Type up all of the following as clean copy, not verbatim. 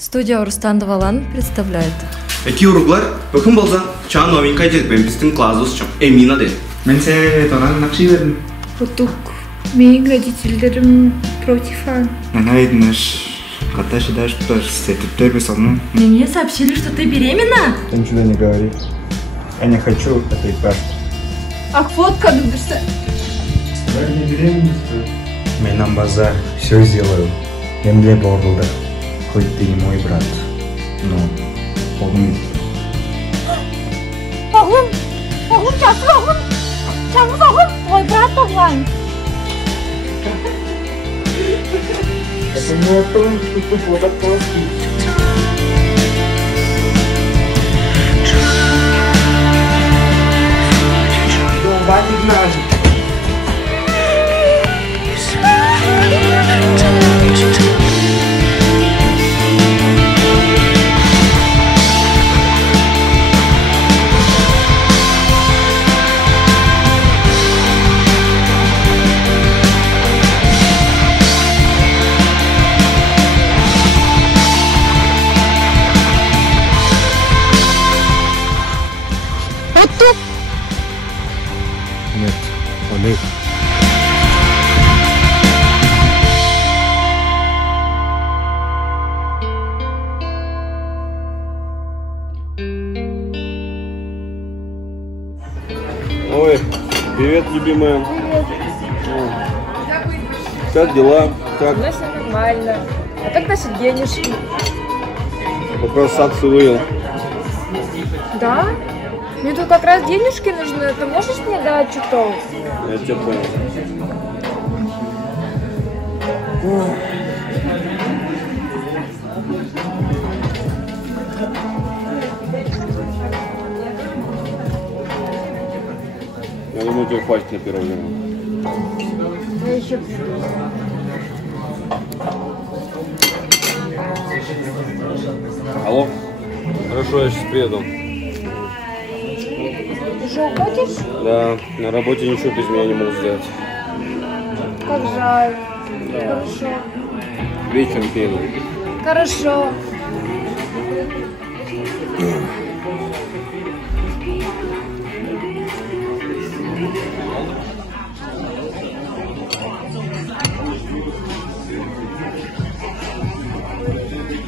Студия Рустам Давалан представляет. Эти уруглар, бакун болса, чан новинка жетпен біздің класс чым. Эмина де. Мен тонан накши вердім. Потук. Менің родителерім против. Знаешь, когда считаешь, что ты без одну. Мне сообщили, что ты беременна? Ты ничего не говори. Я не хочу этой пашки. А фотка любишься? Я не беременна. Мен нам базар все сделаю. Емле бордуда. Хоть ты и мой брат. Но помни. Oğlum çabuk oğlum. Çabuk oğlum. Ой, брат oğlan. Это не о том, что ты фото плохие. Батик наш. Нет, Олег. Ой, привет, любимая. Привет. Как дела? Как? У нас все нормально. А как наши денежки? Как раз акцию вывел. Да? Мне тут как раз денежки нужны. Ты можешь мне дать чуток? Я тебя понял. Я думаю, тебе хватит на первое время. Я еще... Алло? Хорошо, я сейчас приеду. Еще уходишь? Да, на работе ничего без меня не могу сделать. Как жаль. Хорошо. Вечером приеду. Хорошо.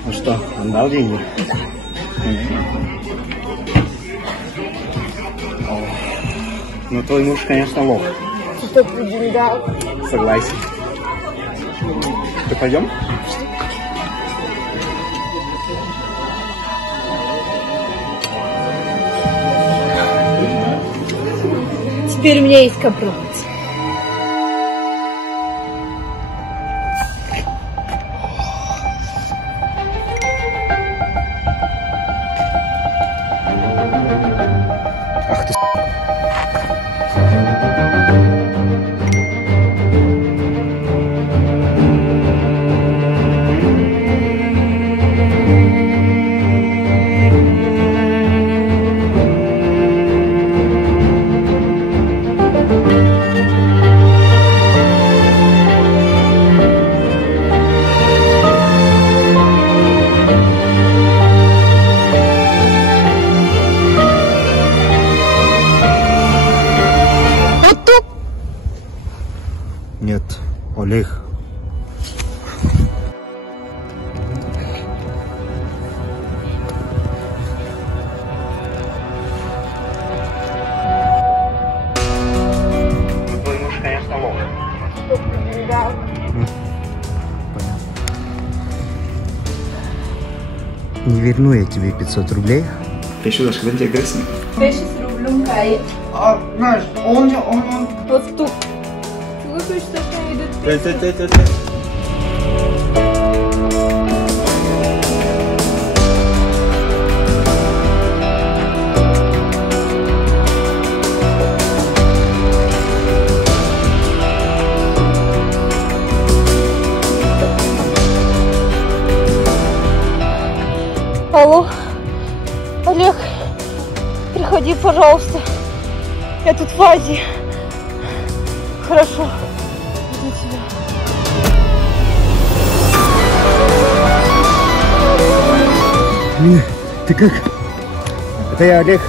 Ну что, он дал деньги? Ну твой муж, конечно, лох. Что ты деньгал? Согласен. Ты пойдем? Теперь у меня есть капрот. Ах ты Нет, Олег. Твой муж, конечно, лох. Что ты деньгал? Понятно. Не верну я тебе 500 рублей. Ты еще дашь, когда тебе грязно? 500 рублей кайıt. Знаешь, он. Вот тут. Чего хочешь, что идет? Алло, Олег, приходи, пожалуйста. Я тут в Азии. Хорошо. Жду тебя. Ты как? Это я, Олег.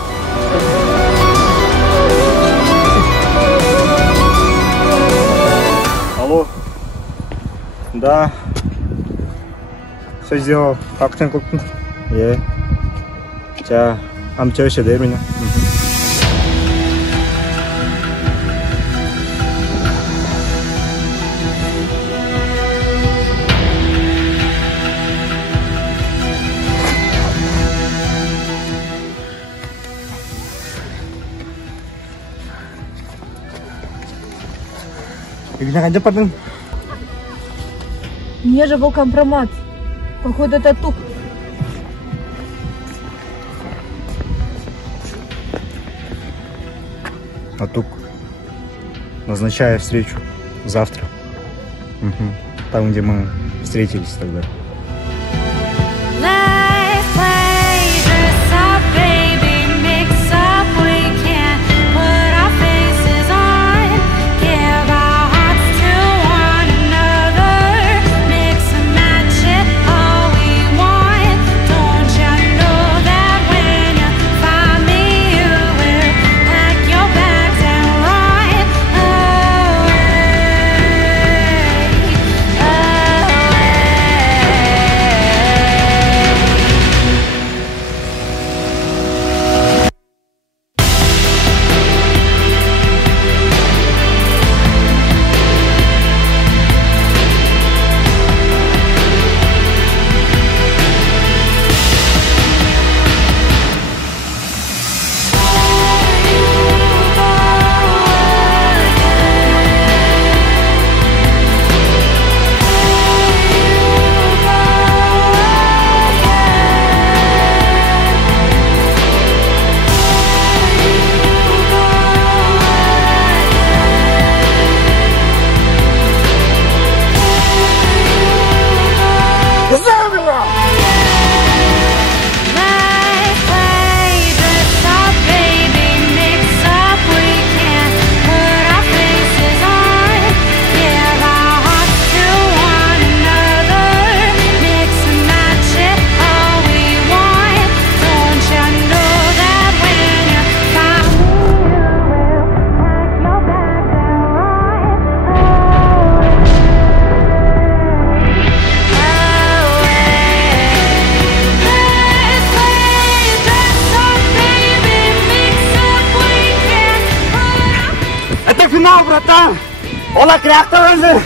Алло. Да. Все сделал. Как ты купил? 자, амча еще дай меня. Jangan cepat dong. Мне же был компромат. Походу, это тук. А тук. Назначаю встречу завтра. Там, где мы встретились тогда. Финал, братан! Ола кряхта önce.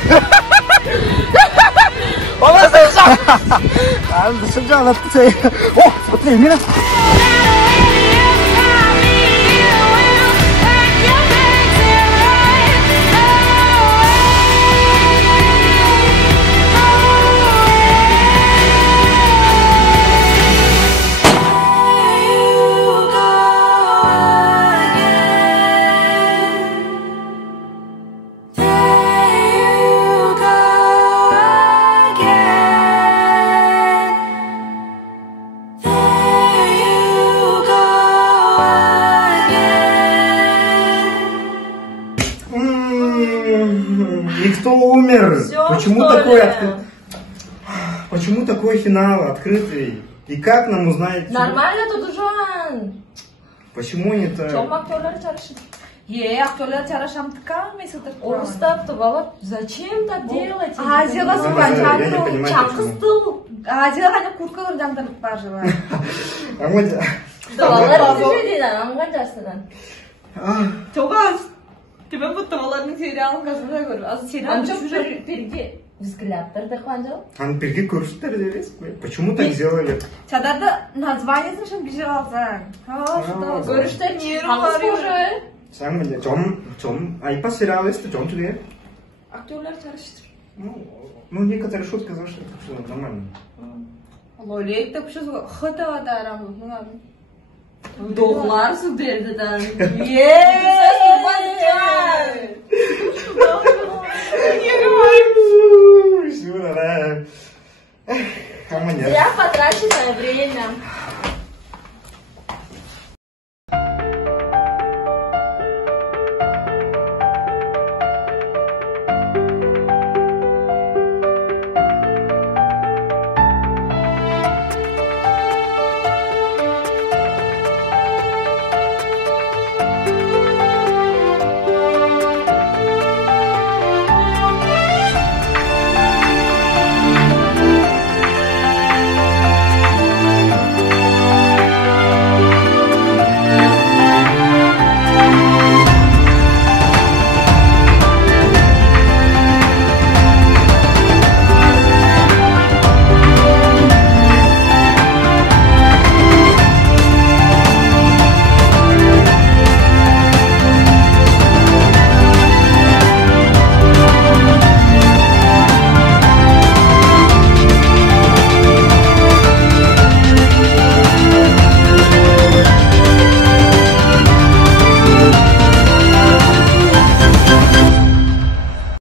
Ола сержант! Сержант, ты... О, смотри, мина! Никто умер. Всё, Почему такой финал открытый? И как нам узнать? Нормально тут уже. Почему не так? Чем актерлер çalışır? Актерлер çalışamtıkan mesutlar. Устав-то, Володь, зачем так делать? Азияға Я суған не чаңды. понимаю, Чаңқыстыл. Азияға не курткалар жандырып бар жылы. Tavalar izlediler, anlayacağısın. Тоғыз. Тебе будто молодым сериалом каждый год. А сериал Анчок впереди взгляд дохванжал. Они перги курстер делись. Почему так сделали? Чадарда название слышим бежалза. Что? Görüşte hangisi уже? Сам мне 좀 айпа сериал есть, 좀 туге. Актерлер çalıştır. Ну некоторые шутки зашли, так что нормально. Лолей так что хата да арамыз. Doğular su derdinden. Зря потраченное время.